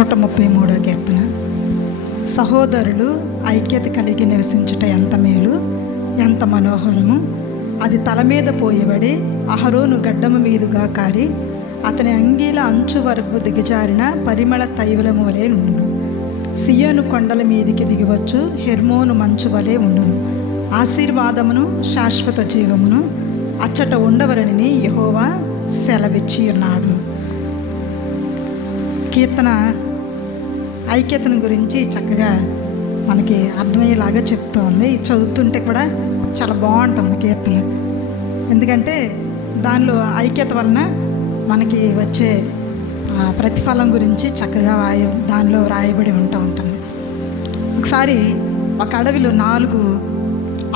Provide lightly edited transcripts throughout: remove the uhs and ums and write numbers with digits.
133వ కీర్తన. సహోదరులు ఐక్యత కలిగి నివసించుట ఎంత మేలు, ఎంత మనోహరము. అది తల మీద పోయబడి అహరోను గడ్డము మీదుగా కారి అతని అంగీల అంచు వరకు దిగజారిన పరిమళ తైలము వలె ఉండును. సియోను కొండల మీదికి దిగివచ్చు హెర్మోను మంచు వలె ఉండును. ఆశీర్వాదమును శాశ్వత జీవమును అచ్చట ఉండవలనని యెహోవా సెలవిచ్చి ఉన్నాడు. కీర్తన ఐక్యతను గురించి చక్కగా మనకి అర్థమయ్యేలాగా చెప్తోంది. చదువుతుంటే కూడా చాలా బాగుంటుంది కీర్తన. ఎందుకంటే దానిలో ఐక్యత వలన మనకి వచ్చే ప్రతిఫలం గురించి చక్కగా దానిలో రాయబడి ఉంటుంది. ఒకసారి ఒక అడవిలో 4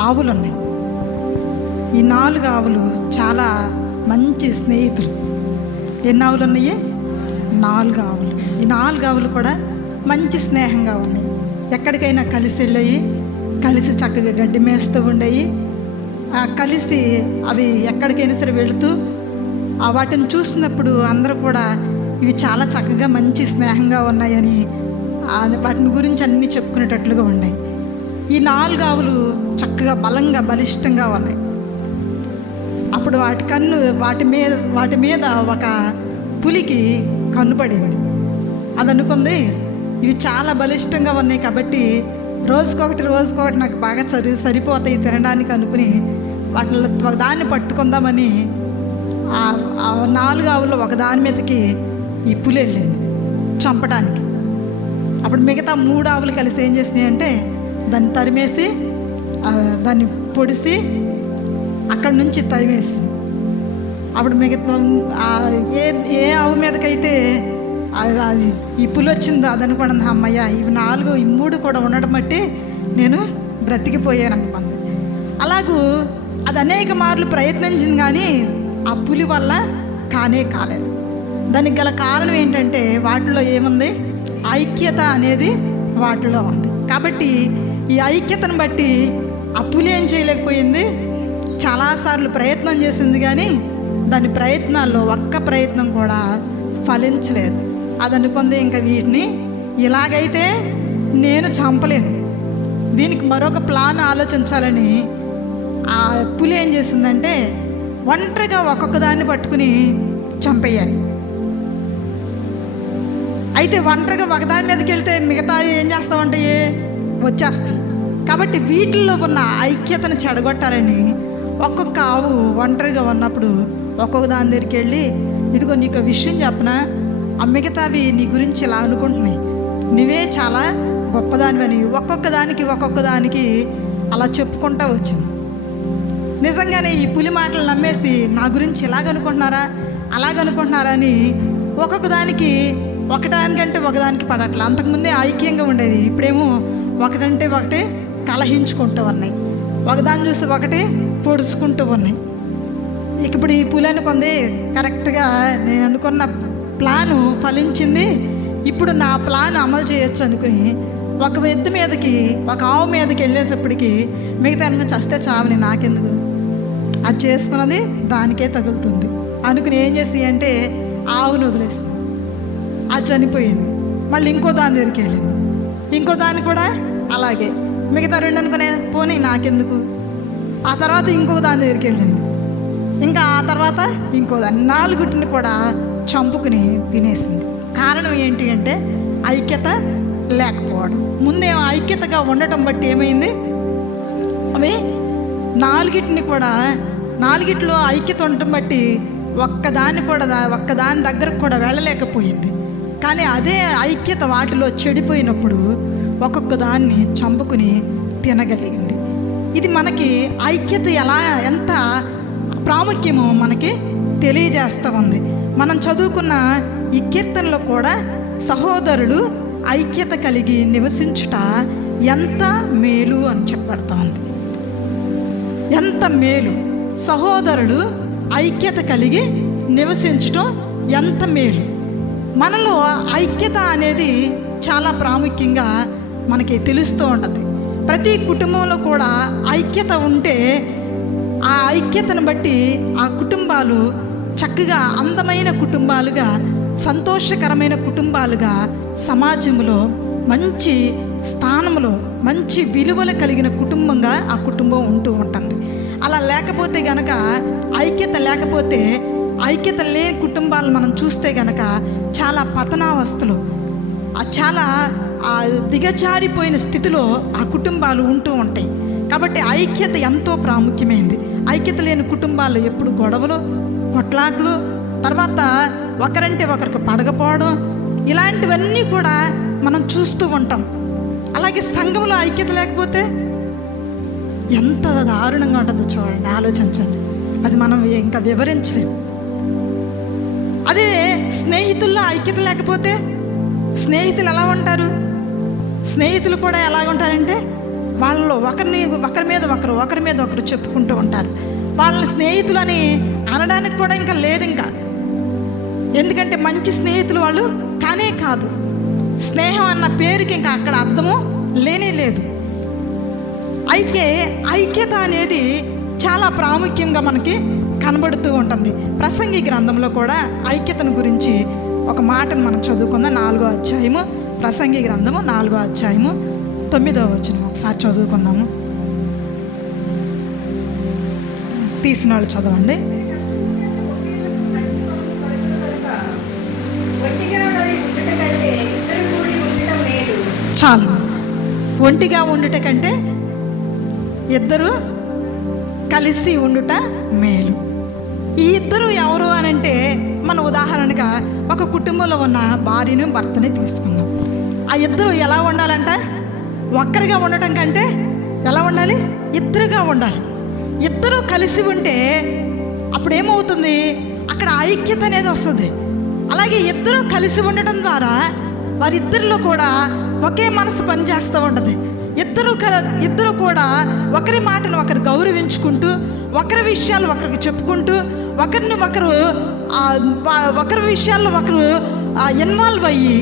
ఆవులు ఉన్నాయి. ఈ 4 ఆవులు చాలా మంచి స్నేహితులు. ఎన్ని ఆవులు ఉన్నాయి? 4 ఆవులు. ఈ 4 ఆవులు కూడా మంచి స్నేహంగా ఉన్నాయి. ఎక్కడికైనా కలిసి వెళ్ళయి, కలిసి చక్కగా గడ్డి మేస్తూ ఉండేవి. కలిసి అవి ఎక్కడికైనా సరే వెళుతూ వాటిని చూసినప్పుడు అందరూ కూడా ఇవి చాలా చక్కగా మంచి స్నేహంగా ఉన్నాయని వాటిని గురించి అన్నీ చెప్పుకునేటట్లుగా ఉన్నాయి. ఈ 4 ఆవులు చక్కగా బలంగా బలిష్టంగా ఉన్నాయి. అప్పుడు వాటి మీద ఒక పులికి కన్నుపడింది. అది అనుకుంది, ఇవి చాలా బలిష్టంగా ఉన్నాయి కాబట్టి రోజుకొకటి నాకు బాగా సరిపోతాయి తినడానికి అనుకుని వాటిలో దాన్ని పట్టుకుందామని 4 ఆవులు ఒకదాని మీదకి ఈ పులి వెళ్ళింది చంపడానికి. అప్పుడు మిగతా 3 ఆవులు కలిసి ఏం చేసినాయి అంటే దాన్ని తరిమేసి దాన్ని పొడిసి అక్కడి నుంచి తరిమేసి, అప్పుడు మిగతా ఏ ఆవు మీదకైతే ఈ పులి వచ్చిందో అది అనుకోండి, అమ్మయ్య ఇవి 3 కూడా ఉండడం బట్టి నేను బ్రతికిపోయాను అనుకుంది. అలాగూ అది అనేక మార్లు ప్రయత్నించింది కానీ ఆ పులి వల్ల కాలేదు. దానికి గల కారణం ఏంటంటే వాటిలో ఏముంది? ఐక్యత అనేది వాటిలో ఉంది. కాబట్టి ఈ ఐక్యతను బట్టి ఆ పులి ఏం చేయలేకపోయింది, చాలాసార్లు ప్రయత్నం చేసింది కానీ దాని ప్రయత్నాల్లో ఒక్క ప్రయత్నం కూడా ఫలించలేదు. అది అనుకుంది, ఇంకా వీటిని ఇలాగైతే నేను చంపలేను, దీనికి మరొక ప్లాన్ ఆలోచించాలని ఆ పులి ఏం చేసిందంటే ఒంటరిగా ఒక్కొక్క దాన్ని పట్టుకుని చంపేయాలి. అయితే ఒంటరిగా ఒకదాని మీదకి వెళ్తే మిగతా ఏం చేస్తామంటే వచ్చేస్తాయి. కాబట్టి వీటిల్లో ఉన్న ఐక్యతను చెడగొట్టాలని ఒక్కొక్క ఆవు ఒంటరిగా ఉన్నప్పుడు ఒక్కొక్క దాని దగ్గరికి వెళ్ళి, ఇదిగో నీకు విషయం చెప్పనా, మిగతావి నీ గురించి ఇలా అనుకుంటున్నాయి, నువ్వే చాలా గొప్పదానివని ఒక్కొక్క దానికి అలా చెప్పుకుంటూ వచ్చింది. నిజంగానే ఈ పులి మాటలు నమ్మేసి నా గురించి అలాగనుకుంటున్నారా అని ఒక్కొక్క దానికి ఒకదానికంటే ఒకదానికి పడట్లే. అంతకుముందే ఐక్యంగా ఉండేది, ఇప్పుడేమో ఒకటంటే ఒకటి కలహించుకుంటూ ఉన్నాయి, ఒకదాన్ని చూసి ఒకటి పొడుచుకుంటూ ఉన్నాయి. ఇప్పుడు ఈ పులి అనుకుంది, కరెక్ట్గా నేను అనుకున్న ప్లాను ఫలించింది, ఇప్పుడు నా ప్లాన్ అమలు చేయొచ్చు అనుకుని ఒక ఎద్దు మీదకి ఒక ఆవు మీదకి వెళ్ళేసప్పటికి మిగతా అనుకుని చస్తే చావని నాకెందుకు, అది చేసుకున్నది దానికే తగులుతుంది అనుకుని ఏం చేసి అంటే ఆవును వదిలేసింది. అది చనిపోయింది. మళ్ళీ ఇంకో దాని దగ్గరికి వెళ్ళింది, ఇంకో దాన్ని కూడా అలాగే. మిగతా 2 అనుకునే పోనీ నాకెందుకు. ఆ తర్వాత ఇంకో దాని దగ్గరికి వెళ్ళింది, ఇంకా ఆ తర్వాత ఇంకో దాన్ని, 4 కూడా చంపుకుని తినేసింది. కారణం ఏంటి అంటే ఐక్యత లేకపోవడం. ముందేమో ఐక్యతగా ఉండటం బట్టి ఏమైంది, అవి 4 ఐక్యత ఉండటం బట్టి ఒక్కదాని దగ్గరకు కూడా వెళ్ళలేకపోయింది. కానీ అదే ఐక్యత వాటిలో చెడిపోయినప్పుడు ఒక్కొక్క దాన్ని చంపుకుని తినగలిగింది. ఇది మనకి ఐక్యత ఎంత ప్రాముఖ్యమో మనకి తెలియజేస్తూ ఉంది. మనం చదువుకున్న ఈ కీర్తనలో కూడా సహోదరులు ఐక్యత కలిగి నివసించుట ఎంత మేలు అని చెప్పబడతా ఉంది. ఎంత మేలు, సహోదరులు ఐక్యత కలిగి నివసించటం ఎంత మేలు. మనలో ఐక్యత అనేది చాలా ప్రాముఖ్యంగా మనకి తెలుస్తూ ఉంటుంది. ప్రతి కుటుంబంలో కూడా ఐక్యత ఉంటే ఆ ఐక్యతను బట్టి ఆ కుటుంబాలు చక్కగా అందమైన కుటుంబాలుగా సంతోషకరమైన కుటుంబాలుగా సమాజంలో మంచి స్థానంలో మంచి విలువలు కలిగిన కుటుంబంగా ఆ కుటుంబం ఉంటూ ఉంటుంది. అలా లేకపోతే గనక, ఐక్యత లేకపోతే, ఐక్యత లేని కుటుంబాలు మనం చూస్తే గనక చాలా పతనావస్థలు, చాలా దిగజారిపోయిన స్థితిలో ఆ కుటుంబాలు ఉంటూ ఉంటాయి. కాబట్టి ఐక్యత ఎంతో ప్రాముఖ్యమైనది. ఐక్యత లేని కుటుంబాలు ఎప్పుడు గొడవలు, కొట్లాట్లు, తర్వాత ఒకరంటే ఒకరికి పడకపోవడం, ఇలాంటివన్నీ కూడా మనం చూస్తూ ఉంటాం. అలాగే సంఘంలో ఐక్యత లేకపోతే ఎంత దారుణంగా ఉంటుందో చూడండి, ఆలోచించండి. అది మనం ఇంకా వివరించలేము. అదే స్నేహితుల్లో ఐక్యత లేకపోతే స్నేహితులు ఎలా ఉంటారు? స్నేహితులు కూడా ఎలా ఉంటారంటే వాళ్ళలో ఒకరి మీద ఒకరు చెప్పుకుంటూ ఉంటారు. వాళ్ళని స్నేహితులని అనడానికి కూడా ఇంకా లేదు. ఇంకా ఎందుకంటే మంచి స్నేహితులు వాళ్ళు కానే కాదు. స్నేహం అన్న పేరుకి ఇంకా అక్కడ అర్థము లేనే లేదు. అయితే ఐక్యత అనేది చాలా ప్రాముఖ్యంగా మనకి కనబడుతూ ఉంటుంది. ప్రసంగి గ్రంథంలో కూడా ఐక్యతను గురించి ఒక మాటను మనం చదువుకుందాం. 4వ అధ్యాయము, ప్రసంగి గ్రంథము 4వ అధ్యాయము 9వ వచనం ఒకసారి చదువుకుందాము. తీసిన వాళ్ళు చదవండి. చాలు. ఒంటిగా ఉండుట కంటే ఇద్దరు కలిసి ఉండుట మేలు. ఈ ఇద్దరు ఎవరు అనంటే, మన ఉదాహరణగా ఒక కుటుంబంలో ఉన్న భార్యను భర్తని తీసుకుందాం. ఆ ఇద్దరు ఎలా ఉండాలంట? ఒక్కరిగా ఉండటం కంటే ఎలా ఉండాలి? ఇద్దరుగా ఉండాలి. ఇద్దరు కలిసి ఉంటే అప్పుడు ఏమవుతుంది? అక్కడ ఐక్యత అనేది వస్తుంది. అలాగే ఇద్దరు కలిసి ఉండటం ద్వారా వారిద్దరిలో కూడా ఒకే మనసు పనిచేస్తూ ఉంటుంది. ఇద్దరు కూడా ఒకరి మాటను ఒకరు గౌరవించుకుంటూ, ఒకరి విషయాలు ఒకరికి చెప్పుకుంటూ, ఒకరి విషయాల్లో ఒకరు ఇన్వాల్వ్ అయ్యి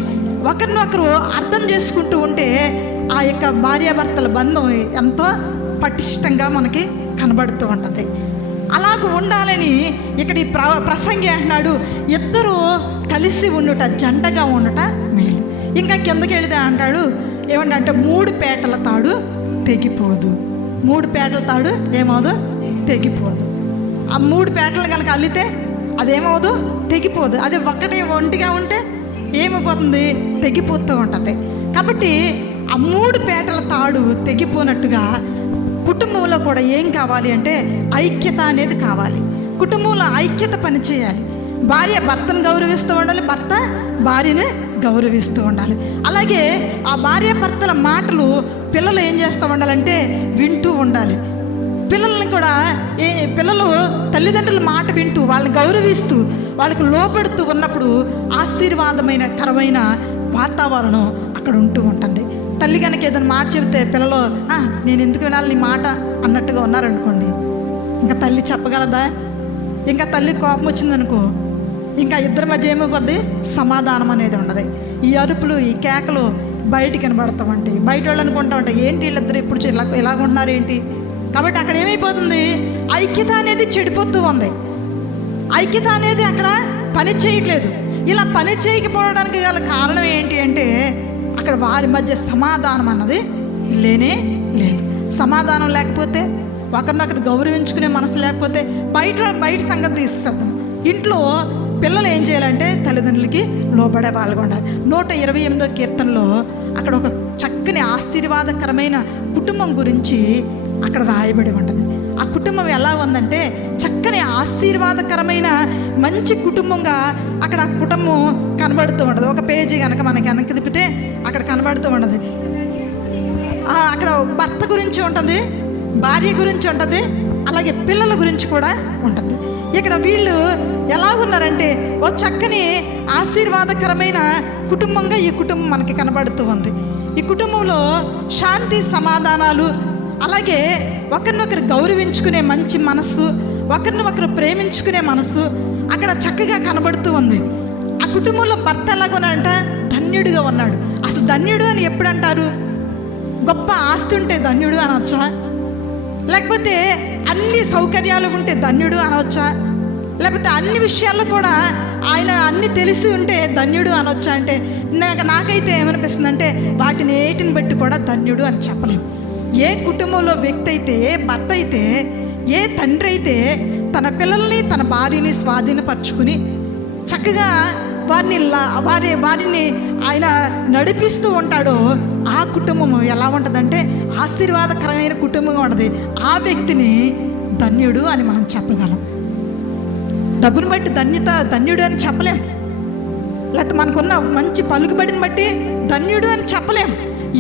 ఒకరినొకరు అర్థం చేసుకుంటూ ఉంటే ఆ యొక్క భార్యాభర్తల బంధం ఎంతో పటిష్టంగా మనకి కనబడుతూ ఉంటుంది. అలాగ ఉండాలని ఇక్కడ ఈ ప్రసంగి అంటున్నాడు, ఇద్దరు కలిసి ఉండుట, జంటగా ఉండుట మేలు. ఇంకా కిందకి వెళితే అంటాడు ఏమంటే 3 పేటల తాడు తెగిపోదు. 3 పేటల తాడు ఏమవుదు? తెగిపోదు. ఆ 3 పేటలు కనుక అల్లితే అదేమవుదు? తెగిపోదు. అదే ఒంటిగా ఉంటే ఏమైపోతుంది? తెగిపోతూ ఉంటుంది. కాబట్టి ఆ 3 పేటల తాడు తెగిపోనట్టుగా కుటుంబంలో కూడా ఏం కావాలి అంటే ఐక్యత అనేది కావాలి. కుటుంబంలో ఐక్యత పనిచేయాలి. భార్య భర్తను గౌరవిస్తూ ఉండాలి, భర్త భార్యని గౌరవిస్తూ ఉండాలి. అలాగే ఆ భార్య భర్తల మాటలు పిల్లలు ఏం చేస్తూ ఉండాలంటే వింటూ ఉండాలి. పిల్లల్ని కూడా పిల్లలు తల్లిదండ్రుల మాట వింటూ వాళ్ళని గౌరవిస్తూ వాళ్ళకి లోపడుతూ ఉన్నప్పుడు ఆశీర్వాదమైన కరమైన వాతావరణం అక్కడ ఉంటూ ఉంటుంది. తల్లి కనుక ఏదైనా మాట చెబితే పిల్లలు నేను ఎందుకు వినాలి నీ మాట అన్నట్టుగా ఉన్నారనుకోండి, ఇంకా తల్లి చెప్పగలదా? ఇంకా తల్లి కోపం వచ్చిందనుకో, ఇంకా ఇద్దరి మధ్య ఏమైపోద్ది? సమాధానం అనేది ఉండదు. ఈ అరుపులు, ఈ కేకలు బయటికి కనబడతా ఉంటాయి. బయట వాళ్ళు అనుకుంటా ఉంటాయి, ఏంటి వీళ్ళిద్దరు ఇప్పుడు ఇలాగుంటున్నారు ఏంటి? కాబట్టి అక్కడ ఏమైపోతుంది? ఐక్యత అనేది చెడిపోతూ ఉంది. ఐక్యత అనేది అక్కడ పని చేయట్లేదు. ఇలా పని చేయకపోవడానికి గల కారణం ఏంటి అంటే అక్కడ వారి మధ్య సమాధానం అన్నది లేనే లేదు. సమాధానం లేకపోతే, ఒకరినొకరు గౌరవించుకునే మనసు లేకపోతే బయట సంగతి తీసేద్దాం. ఇంట్లో పిల్లలు ఏం చేయాలంటే తల్లిదండ్రులకి లోబడే వాళ్ళగా ఉండాలి. 128వ కీర్తనలో అక్కడ ఒక చక్కని ఆశీర్వాదకరమైన కుటుంబం గురించి అక్కడ రాయబడి ఉంటుంది. ఆ కుటుంబం ఎలా ఉందంటే చక్కని ఆశీర్వాదకరమైన మంచి కుటుంబంగా అక్కడ ఆ కుటుంబం కనబడుతూ ఉంటుంది. ఒక పేజీ కనుక మనకి వెనక్కి తిప్పితే అక్కడ కనబడుతూ ఉంటుంది. అక్కడ భర్త గురించి ఉంటుంది, భార్య గురించి ఉంటుంది, అలాగే పిల్లల గురించి కూడా ఉంటుంది. ఇక్కడ వీళ్ళు ఎలా ఉన్నారంటే ఓ చక్కని ఆశీర్వాదకరమైన కుటుంబంగా ఈ కుటుంబం మనకి కనబడుతూ ఉంది. ఈ కుటుంబంలో శాంతి సమాధానాలు, అలాగే ఒకరినొకరు గౌరవించుకునే మంచి మనస్సు, ఒకరినొకరు ప్రేమించుకునే మనస్సు అక్కడ చక్కగా కనబడుతూ ఉంది. ఆ కుటుంబంలో భర్త ఎలాగొనంట ధన్యుడిగా ఉన్నాడు. అసలు ధన్యుడు అని ఎప్పుడు అంటారు? గొప్ప ఆస్తి ఉంటే ధన్యుడు అనవచ్చా? లేకపోతే అన్ని సౌకర్యాలు ఉంటే ధన్యుడు అనవచ్చా? లేకపోతే అన్ని విషయాల్లో కూడా ఆయన అన్ని తెలిసి ఉంటే ధన్యుడు అనొచ్చా అంటే నాకైతే ఏమనిపిస్తుంది అంటే వాటిని ఏటిని బట్టి కూడా ధన్యుడు అని చెప్పలేము. ఏ కుటుంబంలో వ్యక్తి అయితే, ఏ భర్త అయితే, ఏ తండ్రి అయితే తన పిల్లల్ని, తన భార్యని స్వాధీనపరుచుకుని చక్కగా వారిని ఆయన నడిపిస్తూ ఉంటాడో ఆ కుటుంబం ఎలా ఉంటుందంటే ఆశీర్వాదకరమైన కుటుంబంగా ఉంటుంది. ఆ వ్యక్తిని ధన్యుడు అని మనం చెప్పగలం. డబ్బును బట్టి ధన్యుడు అని చెప్పలేం, లేకపోతే మనకున్న మంచి పలుకుబడిని బట్టి ధన్యుడు అని చెప్పలేం.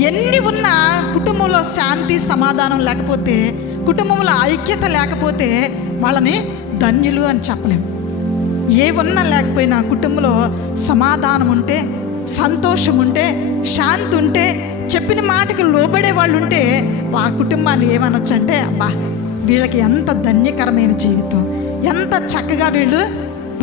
ఎన్ని ఉన్నా కుటుంబంలో శాంతి సమాధానం లేకపోతే, కుటుంబంలో ఐక్యత లేకపోతే వాళ్ళని ధన్యులు అని చెప్పలేం. ఏ ఉన్నా లేకపోయినా కుటుంబంలో సమాధానం ఉంటే, సంతోషం ఉంటే, శాంతి ఉంటే, చెప్పిన మాటకి లోబడే వాళ్ళు ఉంటే ఆ కుటుంబాన్ని ఏమనొచ్చు అంటే అబ్బా వీళ్ళకి ఎంత ధన్యకరమైన జీవితం, ఎంత చక్కగా వీళ్ళు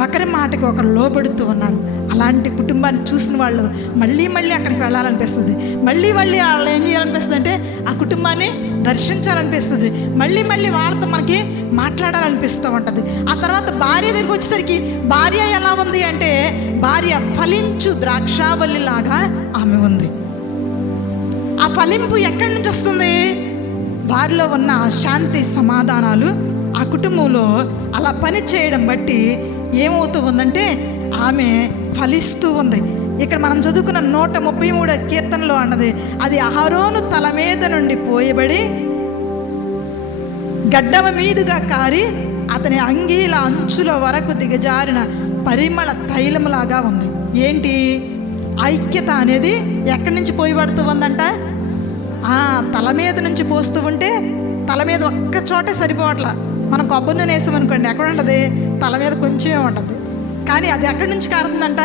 ఒకరి మాటకి ఒకరు లోబడుతూ ఉన్నారు. అలాంటి కుటుంబాన్ని చూసిన వాళ్ళు మళ్ళీ అక్కడికి వెళ్ళాలనిపిస్తుంది. మళ్ళీ వాళ్ళు ఏం చేయాలనిపిస్తుంది అంటే ఆ కుటుంబాన్ని దర్శించాలనిపిస్తుంది. మళ్ళీ వాళ్ళతో మనకి మాట్లాడాలనిపిస్తూ ఉంటుంది. ఆ తర్వాత భార్య దగ్గరికి వచ్చేసరికి భార్య ఎలా ఉంది అంటే భార్య ఫలించు ద్రాక్షావల్లిలాగా ఆమె ఉంది. ఆ ఫలింపు ఎక్కడి నుంచి వస్తుంది? వారిలో ఉన్న శాంతి సమాధానాలు ఆ కుటుంబంలో అలా పని చేయడం బట్టి ఏమవుతూ ఉందంటే ఆమె ఫలిస్తూ ఉంది. ఇక్కడ మనం చదువుకున్న 133 కీర్తనలో అన్నది అది అహరోను తల మీద నుండి పోయబడి గడ్డమ మీదుగా కారి అతని అంగీల అంచుల వరకు దిగజారిన పరిమళ తైలములాగా ఉంది. ఏంటి? ఐక్యత అనేది ఎక్కడి నుంచి పోయబడుతూ ఉందంట? తల మీద నుంచి పోస్తూ ఉంటే తల మీద ఒక్క చోటే సరిపోవట్లా. మనం కొబ్బరి నూనె వేసామనుకోండి, ఎక్కడ ఉంటుంది? తల మీద కొంచెమే ఉంటుంది. కానీ అది ఎక్కడి నుంచి కారుతుందంట?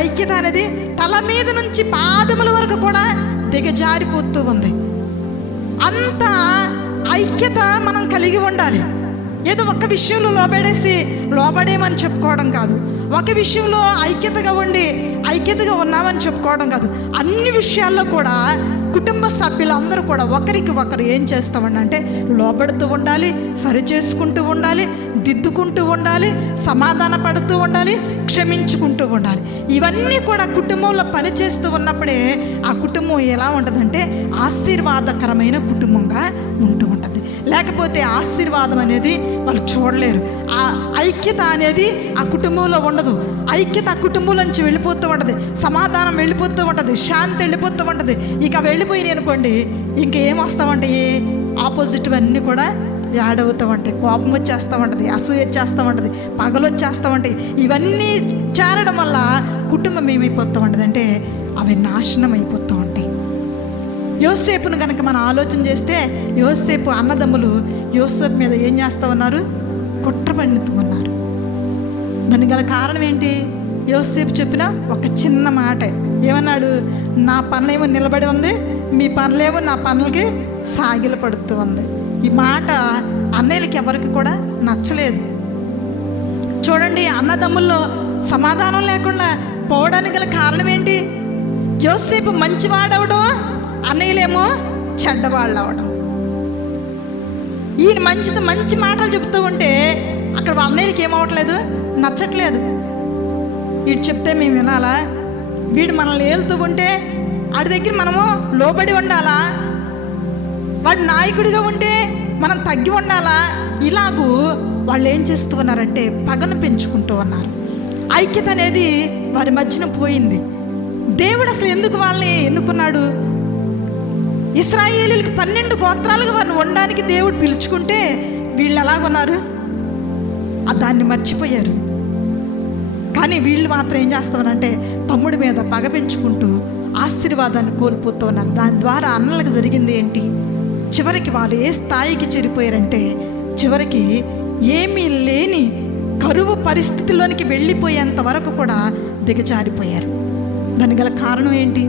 ఐక్యత అనేది తల మీద నుంచి పాదముల వరకు కూడా దిగజారిపోతూ ఉంది. అంత ఐక్యత మనం కలిగి ఉండాలి. ఏదో ఒక్క విషయంలో లోబడేమని చెప్పుకోవడం కాదు, ఒక విషయంలో ఐక్యతగా ఉన్నామని చెప్పుకోవడం కాదు. అన్ని విషయాల్లో కూడా కుటుంబ సభ్యులందరూ కూడా ఒకరికి ఒకరు ఏం చేస్తామండి అంటే లోబడుతూ ఉండాలి, సరి చేసుకుంటూ ఉండాలి, దిద్దుకుంటూ ఉండాలి, సమాధాన పడుతూ ఉండాలి, క్షమించుకుంటూ ఉండాలి. ఇవన్నీ కూడా కుటుంబంలో పనిచేస్తూ ఉన్నప్పుడే ఆ కుటుంబం ఎలా ఉంటుందంటే ఆశీర్వాదకరమైన కుటుంబంగా ఉంటూ ఉంటుంది. లేకపోతే ఆశీర్వాదం అనేది వాళ్ళు చూడలేరు. ఆ ఐక్యత అనేది ఆ కుటుంబంలో ఉండదు. ఐక్యత ఆ కుటుంబం నుంచి వెళ్ళిపోతూ ఉంటుంది, సమాధానం వెళ్ళిపోతూ ఉంటుంది, శాంతి వెళ్ళిపోతూ ఉంటుంది. ఇక వెళ్ళిపోయినాయి అనుకోండి, ఇంకేం వస్తామంటాయి? ఆపోజిట్ అన్నీ కూడా యాడ్ అవుతూ ఉంటాయి. కోపం వచ్చేస్తూ ఉంటుంది, అసూయ వచ్చేస్తూ ఉంటుంది, పగలు వచ్చేస్తూ ఉంటాయి. ఇవన్నీ చేరడం వల్ల కుటుంబం ఏమైపోతూ ఉంటుంది అంటే అవి నాశనం అయిపోతూ ఉంటాయి. యోసేపును కనుక మనం ఆలోచన చేస్తే యోసేపు అన్నదమ్ములు యోసేపు మీద ఏం చేస్తూ ఉన్నారు? కుట్ర పన్నుతూ ఉన్నారు. దానికి గల కారణం ఏంటి? యోసేపు చెప్పిన ఒక చిన్న మాట. ఏమన్నాడు? నా పనులేమో నిలబడి ఉంది, మీ పనులేమో నా పనులకి సాగిల పడుతూ ఉంది. ఈ మాట అన్నయ్యలకి ఎవరికి కూడా నచ్చలేదు. చూడండి, అన్నదమ్ముల్లో సమాధానం లేకుండా పోవడానికి గల కారణం ఏంటి? యోసేపు మంచివాడవడం, అన్నయ్యలేమో చెడ్డవాళ్ళు అవడం. ఈయన మంచి మాటలు చెప్తూ ఉంటే అక్కడ వాళ్ళ అన్నయ్యలకి ఏమవట్లేదు, నచ్చట్లేదు. వీడు చెప్తే మేము వినాలా? వీడు మనల్ని ఏలుతూ ఉంటే వాడి దగ్గర మనము లోబడి ఉండాలా? వాడు నాయకుడిగా ఉంటే మనం తగ్గి ఉండాలా? ఇలాగూ వాళ్ళు ఏం చేస్తూ ఉన్నారంటే పగను పెంచుకుంటూ ఉన్నారు. ఐక్యత అనేది వారి మధ్యన పోయింది. దేవుడు అసలు ఎందుకు వాళ్ళని ఎన్నుకున్నాడు? ఇశ్రాయేలీయులకు 12 గోత్రాలుగా వారిని ఉండడానికి దేవుడు పిలుచుకుంటే వీళ్ళు ఎలాగున్నారు? దాన్ని మర్చిపోయారు. కానీ వీళ్ళు మాత్రం ఏం చేస్తామనంటే తమ్ముడి మీద పగ పెంచుకుంటూ ఆశీర్వాదాన్ని కోల్పోతూ ఉన్నారు. దాని ద్వారా అన్నలకు జరిగింది ఏంటి? చివరికి వాళ్ళు ఏ స్థాయికి చేరిపోయారంటే చివరికి ఏమీ లేని కరువు పరిస్థితిలోనికి వెళ్ళిపోయేంత వరకు కూడా దిగజారిపోయారు. దానికి గల కారణం ఏంటి?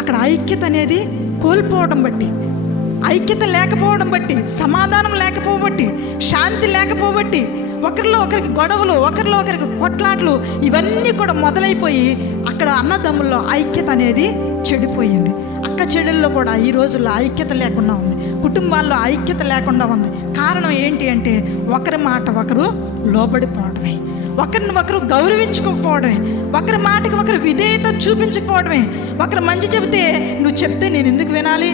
అక్కడ ఐక్యత అనేది కోల్పోవడం బట్టి, ఐక్యత లేకపోవడం బట్టి, సమాధానం లేకపోబట్టి, శాంతి లేకపోబట్టి, ఒకరిలో ఒకరికి గొడవలు, ఒకరిలో ఒకరికి కొట్లాట్లు, ఇవన్నీ కూడా మొదలైపోయి అక్కడ అన్నదమ్ముల్లో ఐక్యత అనేది చెడిపోయింది. అక్క చెడుల్లో కూడా ఈ రోజుల్లో ఐక్యత లేకుండా ఉంది, కుటుంబాల్లో ఐక్యత లేకుండా ఉంది. కారణం ఏంటి అంటే ఒకరి మాట ఒకరు లోబడిపోవడమే, ఒకరిని ఒకరు గౌరవించుకోకపోవడమే, ఒకరి మాటకి ఒకరు విధేయత చూపించకపోవడమే. ఒకరు మంచి చెబితే నువ్వు చెప్తే నేను ఎందుకు వినాలి,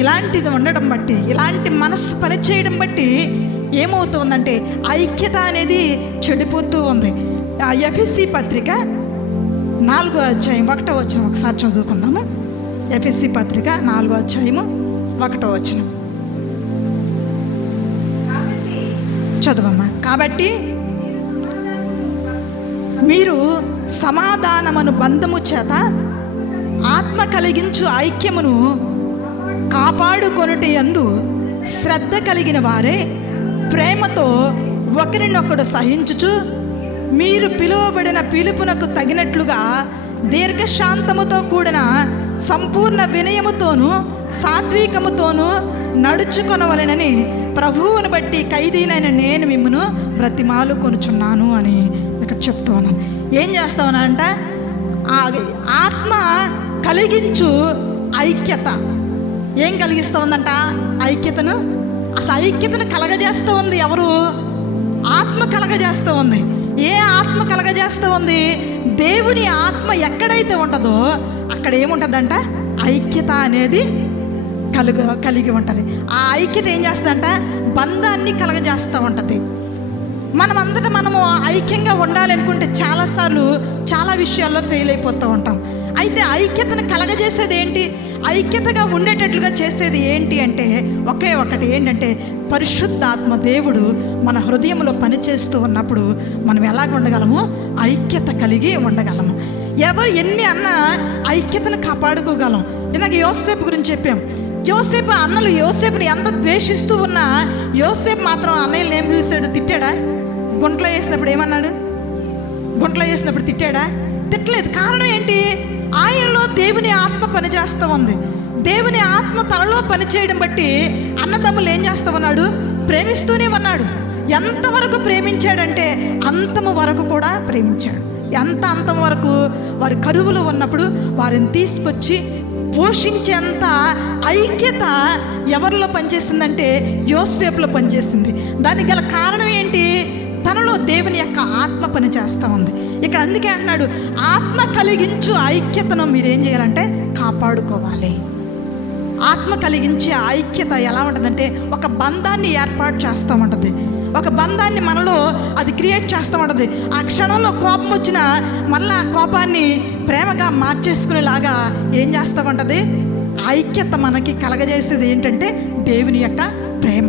ఇలాంటిది ఉండడం బట్టి, ఇలాంటి మనస్సు పనిచేయడం బట్టి ఏమవుతుందంటే ఐక్యత అనేది చెడిపోతూ ఉంది. ఆ ఎఫెసీ పత్రిక 4వ అధ్యాయం 1వ వచనం ఒకసారి చదువుకుందాము. ఎఫెసీ పత్రిక 4వ అధ్యాయము 1వ వచనం చదవమ్మా. కాబట్టి మీరు సమాధానమును బంధము చేత ఆత్మ కలిగించు ఐక్యమును కాపాడుకొనుట యందు శ్రద్ధ కలిగిన వారే ప్రేమతో ఒకరినొకడు సహించుచు మీరు పిలువబడిన పిలుపునకు తగినట్లుగా దీర్ఘశాంతముతో కూడిన సంపూర్ణ వినయముతోనూ సాత్వికముతోనూ నడుచుకొనవలెనని ప్రభువును బట్టి ఖైదీనైన నేను మిమ్మును బ్రతిమాలు కొనుచున్నాను అని ఇక్కడ చెప్తూ ఉన్నాను. ఏం చేస్తామనంట, ఆత్మ కలిగించు ఐక్యత ఏం కలిగిస్తూ ఉందంట, ఐక్యతను. అసలు ఐక్యతను కలగజేస్తూ ఉంది ఎవరు? ఆత్మ కలగజేస్తూ ఉంది. ఏ ఆత్మ కలగజేస్తూ ఉంది? దేవుని ఆత్మ ఎక్కడైతే ఉంటుందో అక్కడ ఏముంటుందంట, ఐక్యత అనేది కలిగి ఉంటుంది. ఆ ఐక్యత ఏం చేస్తుందంట, బంధాన్ని కలగజేస్తూ ఉంటుంది. మనమంతటా మనము ఐక్యంగా ఉండాలనుకుంటే చాలాసార్లు చాలా విషయాల్లో ఫెయిల్ అయిపోతూ ఉంటాం. అయితే ఐక్యతను కలగజేసేది ఏంటి, ఐక్యతగా ఉండేటట్లుగా చేసేది ఏంటి అంటే ఒకే ఒకటి ఏంటంటే పరిశుద్ధాత్మ దేవుడు మన హృదయంలో పనిచేస్తూ ఉన్నప్పుడు మనం ఎలాగ ఉండగలము, ఐక్యత కలిగి ఉండగలము. ఎవరు ఎన్ని అన్నా ఐక్యతను కాపాడుకోగలం. ఇందాక యోసేపు గురించి చెప్పాం. యోసేపు అన్నలు యోసేపుని ఎంత ద్వేషిస్తూ ఉన్నా యోసేపు మాత్రం అన్నయ్యలు ఏం చూశాడు, తిట్టాడా? గుంటలో వేసినప్పుడు ఏమన్నాడు? గుంటలో వేసినప్పుడు తిట్టాడా? తిట్టలేదు. కారణం ఏంటి? ఆయనలో దేవుని ఆత్మ పనిచేస్తూ ఉంది. దేవుని ఆత్మ తనలో పనిచేయడం బట్టి అన్నదమ్ములు ఏం చేస్తూ ఉన్నాడు, ప్రేమిస్తూనే ఉన్నాడు. ఎంతవరకు ప్రేమించాడంటే అంతము వరకు కూడా ప్రేమించాడు. అంతం వరకు వారి కరువులో ఉన్నప్పుడు వారిని తీసుకొచ్చి పోషించేంత ఐక్యత ఎవరిలో పనిచేసిందంటే యోసేపులో పనిచేసింది. దానికి గల కారణం ఏంటి? తనలో దేవుని యొక్క ఆత్మ పని చేస్తూ ఉంది. ఇక్కడ అందుకే అంటున్నాడు, ఆత్మ కలిగించు ఐక్యతను మీరేం చేయాలంటే కాపాడుకోవాలి. ఆత్మ కలిగించే ఐక్యత ఎలా ఉంటుందంటే ఒక బంధాన్ని ఏర్పాటు చేస్తూ ఉంటుంది. ఒక బంధాన్ని మనలో అది క్రియేట్ చేస్తూ ఉంటుంది. ఆ క్షణంలో కోపం వచ్చినా మళ్ళీ ఆ కోపాన్ని ప్రేమగా మార్చేసుకునేలాగా ఏం చేస్తూ ఉంటుంది. ఐక్యత మనకి కలగజేసేది ఏంటంటే దేవుని యొక్క ప్రేమ.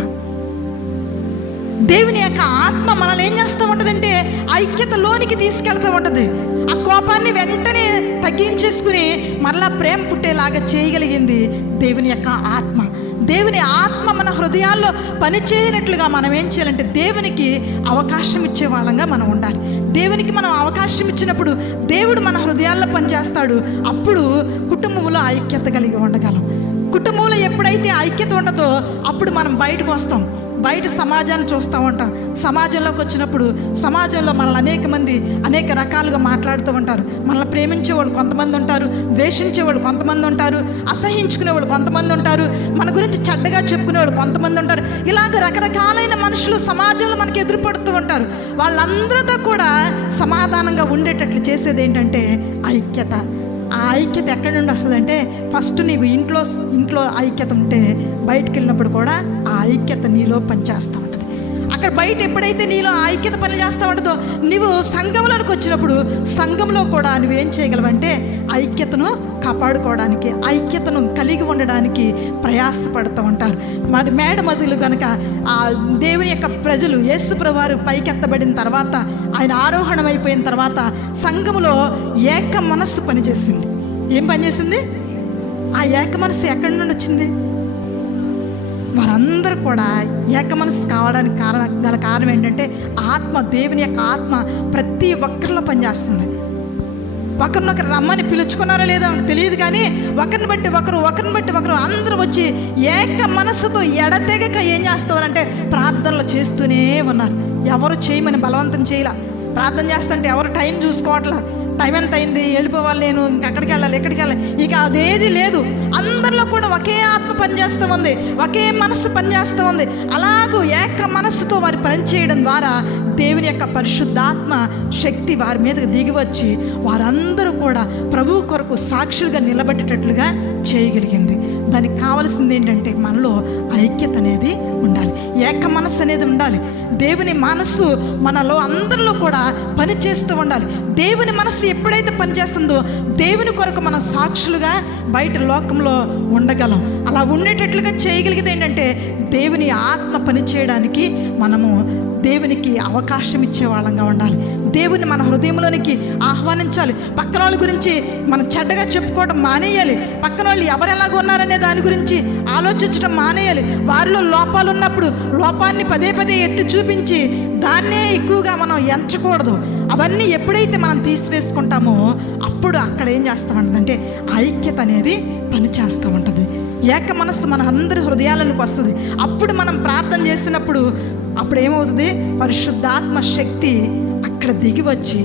దేవుని యొక్క ఆత్మ మనల్ని ఏం చేస్తూ ఉంటుందంటే ఐక్యతలోనికి తీసుకెళ్తూ ఉంటుంది. ఆ కోపాన్ని వెంటనే తగ్గించేసుకుని మరలా ప్రేమ పుట్టేలాగా చేయగలిగింది దేవుని యొక్క ఆత్మ. దేవుని ఆత్మ మన హృదయాల్లో పనిచేయనట్లుగా మనం ఏం చేయాలంటే దేవునికి అవకాశం ఇచ్చే వాళ్ళంగా మనం ఉండాలి. దేవునికి మనం అవకాశం ఇచ్చినప్పుడు దేవుడు మన హృదయాల్లో పనిచేస్తాడు. అప్పుడు కుటుంబంలో ఐక్యత కలిగి ఉండగలం. కుటుంబంలో ఎప్పుడైతే ఐక్యత ఉండదో అప్పుడు మనం బయటకు వస్తాం. బయట సమాజాన్ని చూస్తూ ఉంటాం. సమాజంలోకి వచ్చినప్పుడు సమాజంలో మనల్ని అనేక మంది అనేక రకాలుగా మాట్లాడుతూ ఉంటారు. మనల్ని ప్రేమించేవాళ్ళు కొంతమంది ఉంటారు, ద్వేషించేవాళ్ళు కొంతమంది ఉంటారు, అసహించుకునేవాళ్ళు కొంతమంది ఉంటారు, మన గురించి చెడ్డగా చెప్పుకునేవాళ్ళు కొంతమంది ఉంటారు. ఇలాగ రకరకాలైన మనుషులు సమాజంలో మనకి ఎదురుపడుతూ ఉంటారు. వాళ్ళందరితో కూడా సమాధానంగా ఉండేటట్లు చేసేది ఏంటంటే ఐక్యత. ఆ ఐక్యత ఎక్కడి నుండి వస్తుందంటే ఫస్ట్ నీవు ఇంట్లో ఐక్యత ఉంటే బయటకు వెళ్ళినప్పుడు కూడా ఆ ఐక్యత నీలో పనిచేస్తూ ఉంటుంది. అక్కడ బయట ఎప్పుడైతే నీలో ఐక్యత పని చేస్తూ ఉంటుందో నువ్వు సంఘంలోకి వచ్చినప్పుడు సంఘంలో కూడా నువ్వేం చేయగలవంటే ఐక్యతను కాపాడుకోవడానికి, ఐక్యతను కలిగి ఉండడానికి ప్రయాసపడుతూ ఉంటారు. మరి మేడమదులు కనుక ఆ దేవుని యొక్క ప్రజలు యేసుప్రభువు వారు పైకెత్తబడిన తర్వాత ఆయన ఆరోహణం అయిపోయిన తర్వాత సంఘములో ఏక మనస్సు పనిచేసింది. ఏం పనిచేసింది? ఆ ఏక మనస్సు ఎక్కడి నుండి వచ్చింది? వారందరూ కూడా ఏక మనసు కావడానికి గల కారణం ఏంటంటే ఆత్మ, దేవుని యొక్క ఆత్మ ప్రతి ఒక్కరిలో పనిచేస్తుంది. ఒకరినొకరు రమ్మని పిలుచుకున్నారో లేదో తెలియదు, కానీ ఒకరిని బట్టి ఒకరు అందరూ వచ్చి ఏక మనసుతో ఎడతెగక ఏం చేస్తారంటే ప్రార్థనలు చేస్తూనే ఉన్నారు. ఎవరు చేయమని బలవంతం చేయలే. ప్రార్థన చేస్తుంటే ఎవరు టైం చూసుకోవట్లా. టైం ఎంత అయింది, వెళ్ళిపోవాలి, నేను ఇంకెక్కడికి వెళ్ళాలి, ఎక్కడికి వెళ్ళాలి, ఇక అదేది లేదు. అందరిలో కూడా ఒకే ఆత్మ పనిచేస్తూ ఉంది, ఒకే మనస్సు పనిచేస్తూ ఉంది. అలాగూ ఏక మనస్సుతో వారు పనిచేయడం ద్వారా దేవుని యొక్క పరిశుద్ధాత్మ శక్తి వారి మీదకి దిగి వచ్చి వారందరూ కూడా ప్రభువు కొరకు సాక్షులుగా నిలబెట్టేటట్లుగా చేయగలిగింది. దానికి కావాల్సింది ఏంటంటే మనలో ఐక్యత అనేది ఉండాలి, ఏక మనస్సు అనేది ఉండాలి. దేవుని మనస్సు మనలో అందరిలో కూడా పనిచేస్తూ ఉండాలి. దేవుని మనస్సు ఎప్పుడైతే పనిచేస్తుందో దేవుని కొరకు మనం సాక్షులుగా బయట లోకంలో ఉండగలం. అలా ఉండేటట్లుగా చేయగలిగేది ఏంటంటే దేవుని ఆత్మ పనిచేయడానికి మనము దేవునికి అవకాశం ఇచ్చే వాళ్ళంగా ఉండాలి. దేవుని మన హృదయంలోనికి ఆహ్వానించాలి. పక్కన వాళ్ళ గురించి మనం చెడ్డగా చెప్పుకోవడం మానేయాలి. పక్కన వాళ్ళు ఎవరెలాగో ఉన్నారనే దాని గురించి ఆలోచించడం మానేయాలి. వారిలో లోపాలు ఉన్నప్పుడు లోపాన్ని పదే పదే ఎత్తి చూపించి దాన్నే ఎక్కువగా మనం ఎంచకూడదు. అవన్నీ ఎప్పుడైతే మనం తీసివేసుకుంటామో అప్పుడు అక్కడ ఏం చేస్తామంటే ఐక్యత అనేది పనిచేస్తూ ఉంటుంది. ఏక మనస్సు మన అందరి హృదయాలకు వస్తుంది. అప్పుడు మనం ప్రార్థన చేసినప్పుడు అప్పుడు ఏమవుతుంది, పరిశుద్ధాత్మ శక్తి అక్కడ దిగి వచ్చి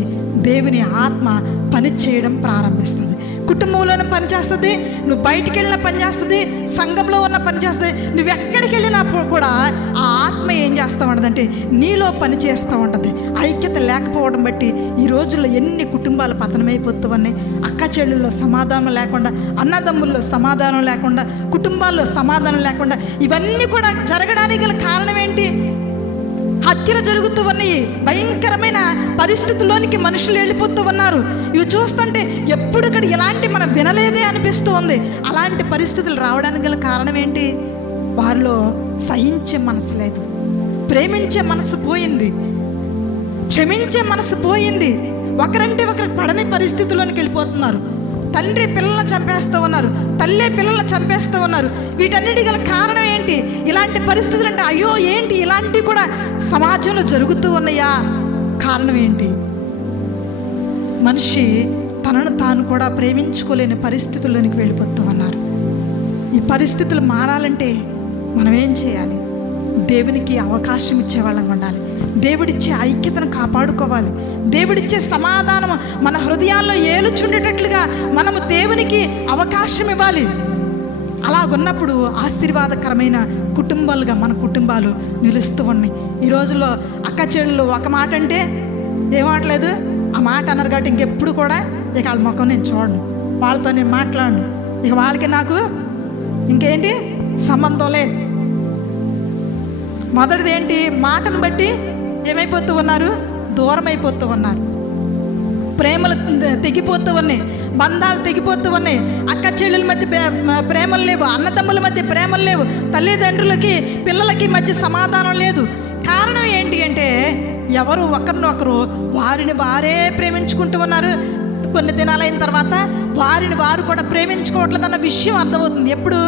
దేవుని ఆత్మ పని చేయడం ప్రారంభిస్తుంది. కుటుంబంలోనే పనిచేస్తుంది, నువ్వు బయటికి వెళ్ళినా పనిచేస్తుంది, సంఘంలో ఉన్న పనిచేస్తుంది. నువ్వు ఎక్కడికి వెళ్ళినప్పుడు కూడా ఆ ఆత్మ ఏం చేస్తూ ఉంటుందంటే నీలో పని చేస్తూ ఉంటుంది. ఐక్యత లేకపోవడం బట్టి ఈ రోజుల్లో ఎన్ని కుటుంబాలు పతనమైపోతూ ఉన్నాయి. అక్క చెల్లెల్లో సమాధానం లేకుండా, అన్నదమ్ముల్లో సమాధానం లేకుండా, కుటుంబాల్లో సమాధానం లేకుండా, ఇవన్నీ కూడా జరగడానికి గల కారణం ఏంటి? హత్యలు జరుగుతూ ఉన్నాయి. భయంకరమైన పరిస్థితుల్లోనికి మనుషులు వెళ్ళిపోతూ ఉన్నారు. ఇవి చూస్తుంటే ఎప్పుడు ఇక్కడ ఇలాంటి మనం వినలేదే అనిపిస్తూ ఉంది. అలాంటి పరిస్థితులు రావడానికి గల కారణం ఏంటి? వారిలో సహించే మనసు లేదు, ప్రేమించే మనసు పోయింది, క్షమించే మనసు పోయింది. ఒకరంటే ఒకరు పడని పరిస్థితుల్లోనికి వెళ్ళిపోతున్నారు. తండ్రి పిల్లలను చంపేస్తూ ఉన్నారు, తల్లే పిల్లలను చంపేస్తూ ఉన్నారు. వీటన్నిటి గల కారణం ఏంటి? ఇలాంటి పరిస్థితులు అంటే అయ్యో ఏంటి ఇలాంటివి కూడా సమాజంలో జరుగుతూ ఉన్నాయా? కారణం ఏంటి? మనిషి తనను తాను కూడా ప్రేమించుకోలేని పరిస్థితుల్లోనికి వెళ్ళిపోతూ ఉన్నారు. ఈ పరిస్థితులు మారాలంటే మనం ఏం చేయాలి? దేవునికి అవకాశం ఇచ్చేవాళ్ళంగా ఉండాలి. దేవుడిచ్చే ఐక్యతను కాపాడుకోవాలి. దేవుడిచ్చే సమాధానం మన హృదయాల్లో ఏలుచుండేటట్లుగా మనము దేవునికి అవకాశం ఇవ్వాలి. అలాగున్నప్పుడు ఆశీర్వాదకరమైన కుటుంబాలుగా మన కుటుంబాలు నిలుస్తూ ఉన్నాయి. ఈ రోజుల్లో అక్క చెల్లెళ్ళు ఒక మాట అంటే ఏమాటలేదు, ఆ మాట అన్నారు కాబట్టి ఇంకెప్పుడు కూడా ఇక వాళ్ళ ముఖం నేను చూడను, వాళ్ళతో నేను మాట్లాడను, ఇక వాళ్ళకి నాకు ఇంకేంటి సంబంధం లేదు. మొదటిది ఏంటి? మాటను బట్టి ఏమైపోతూ ఉన్నారు? దూరం అయిపోతూ ఉన్నారు. ప్రేమలు తెగిపోతూ ఉన్నాయి, బంధాలు తెగిపోతూ ఉన్నాయి. అక్క చెల్లెల మధ్య ప్రేమలు లేవు, అన్నదమ్ముల మధ్య ప్రేమలు లేవు, తల్లిదండ్రులకి పిల్లలకి మధ్య సమాధానం లేదు. కారణం ఏంటి అంటే ఎవరు ఒకరినొకరు వారిని వారే ప్రేమించుకుంటూ ఉన్నారు. కొన్ని దినాలైన తర్వాత వారిని వారు కూడా ప్రేమించుకోవట్లేదన్న విషయం అర్థమవుతుంది. ఎప్పుడు?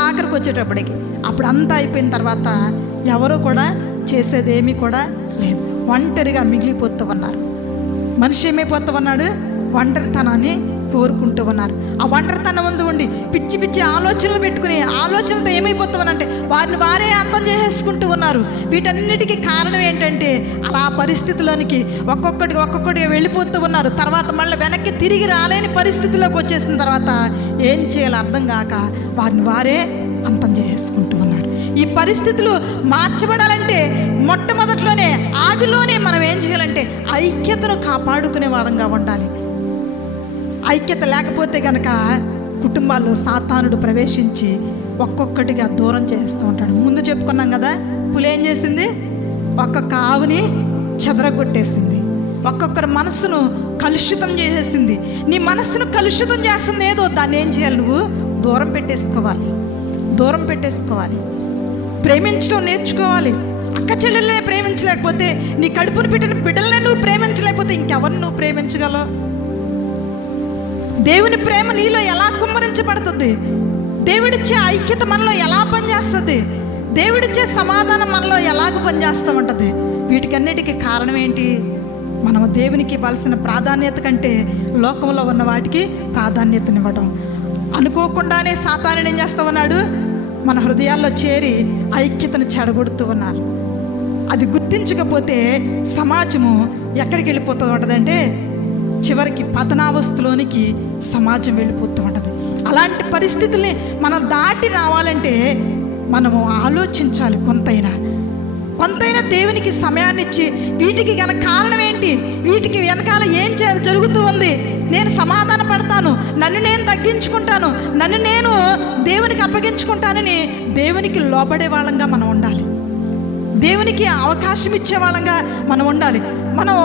ఆఖరికి వచ్చేటప్పటికి. అప్పుడు అంతా అయిపోయిన తర్వాత ఎవరు కూడా చేసేదేమీ కూడా లేదు, ఒంటరిగా మిగిలిపోతూ ఉన్నారు. మనిషి ఏమైపోతూ ఉన్నాడు? ఒంటరితనాన్ని కోరుకుంటూ ఉన్నారు. ఆ ఒంటరితనం ముందు ఉండి పిచ్చి పిచ్చి ఆలోచనలు పెట్టుకుని ఆలోచనతో ఏమైపోతామనంటే వారిని వారే అంతం చేసేసుకుంటూ ఉన్నారు. వీటన్నిటికీ కారణం ఏంటంటే అలా పరిస్థితిలోనికి ఒక్కొక్కటిగా వెళ్ళిపోతూ ఉన్నారు. తర్వాత మళ్ళీ వెనక్కి తిరిగి రాలేని పరిస్థితిలోకి వచ్చేసిన తర్వాత ఏం చేయాలో అర్థం కాక వారిని వారే అంతం చేసేసుకుంటూ ఉన్నారు. ఈ పరిస్థితులు మార్చబడాలంటే మొట్టమొదట్లోనే ఆదిలోనే మనం ఏం చేయాలంటే ఐక్యతను కాపాడుకునే వారంగా ఉండాలి. ఐక్యత లేకపోతే కనుక కుటుంబాల్లో సాతానుడు ప్రవేశించి ఒక్కొక్కటిగా దూరం చేస్తూ ఉంటాడు. ముందు చెప్పుకున్నాం కదా, పులి ఏం చేసింది? ఒక్కొక్క ఆవుని చెదరగొట్టేసింది, ఒక్కొక్కరి మనస్సును కలుషితం చేసేసింది. నీ మనస్సును కలుషితం చేస్తుంది ఏదో, దాన్ని ఏం చేయాలి? నువ్వు దూరం పెట్టేసుకోవాలి, దూరం పెట్టేసుకోవాలి. ప్రేమించడం నేర్చుకోవాలి. అక్క చెల్లెల్నే ప్రేమించలేకపోతే, నీ కడుపును పెట్టిన బిడ్డలనే నువ్వు ప్రేమించలేకపోతే ఇంకెవరిని నువ్వు ప్రేమించగలవు? దేవుని ప్రేమ నీలో ఎలా కుమ్మరించబడుతుంది? దేవుడిచ్చే ఐక్యత మనలో ఎలా పనిచేస్తుంది? దేవుడిచ్చే సమాధానం మనలో ఎలాగ పనిచేస్తూ ఉంటుంది? వీటికన్నిటికీ కారణం ఏంటి? మనము దేవునికి ఇవ్వాల్సిన ప్రాధాన్యత కంటే లోకంలో ఉన్న వాటికి ప్రాధాన్యతనివ్వడం. అనుకోకుండానే సాతానుడు ఏం చేస్తూ ఉన్నాడు? మన హృదయాల్లో చేరి ఐక్యతను చెడగొడుతూ ఉన్నారు. అది గుర్తించకపోతే సమాజము ఎక్కడికి వెళ్ళిపోతూ ఉంటుందంటే చివరికి పతనావస్థలోనికి సమాజం వెళ్ళిపోతూ ఉంటుంది. అలాంటి పరిస్థితుల్ని మనం దాటి రావాలంటే మనము ఆలోచించాలి. కొంతైనా దేవునికి సమయాన్ని ఇచ్చి వీటికి గల కారణం ఏంటి, వీటికి వెనకాల ఏం జరుగుతూ ఉంది, నేను సమాధాన పడతాను, నన్ను నేను తగ్గించుకుంటాను, నన్ను నేను దేవునికి అప్పగించుకుంటానని దేవునికి లోబడే వాళ్ళంగా మనం ఉండాలి. దేవునికి అవకాశం ఇచ్చే వాళ్ళంగా మనం ఉండాలి. మనం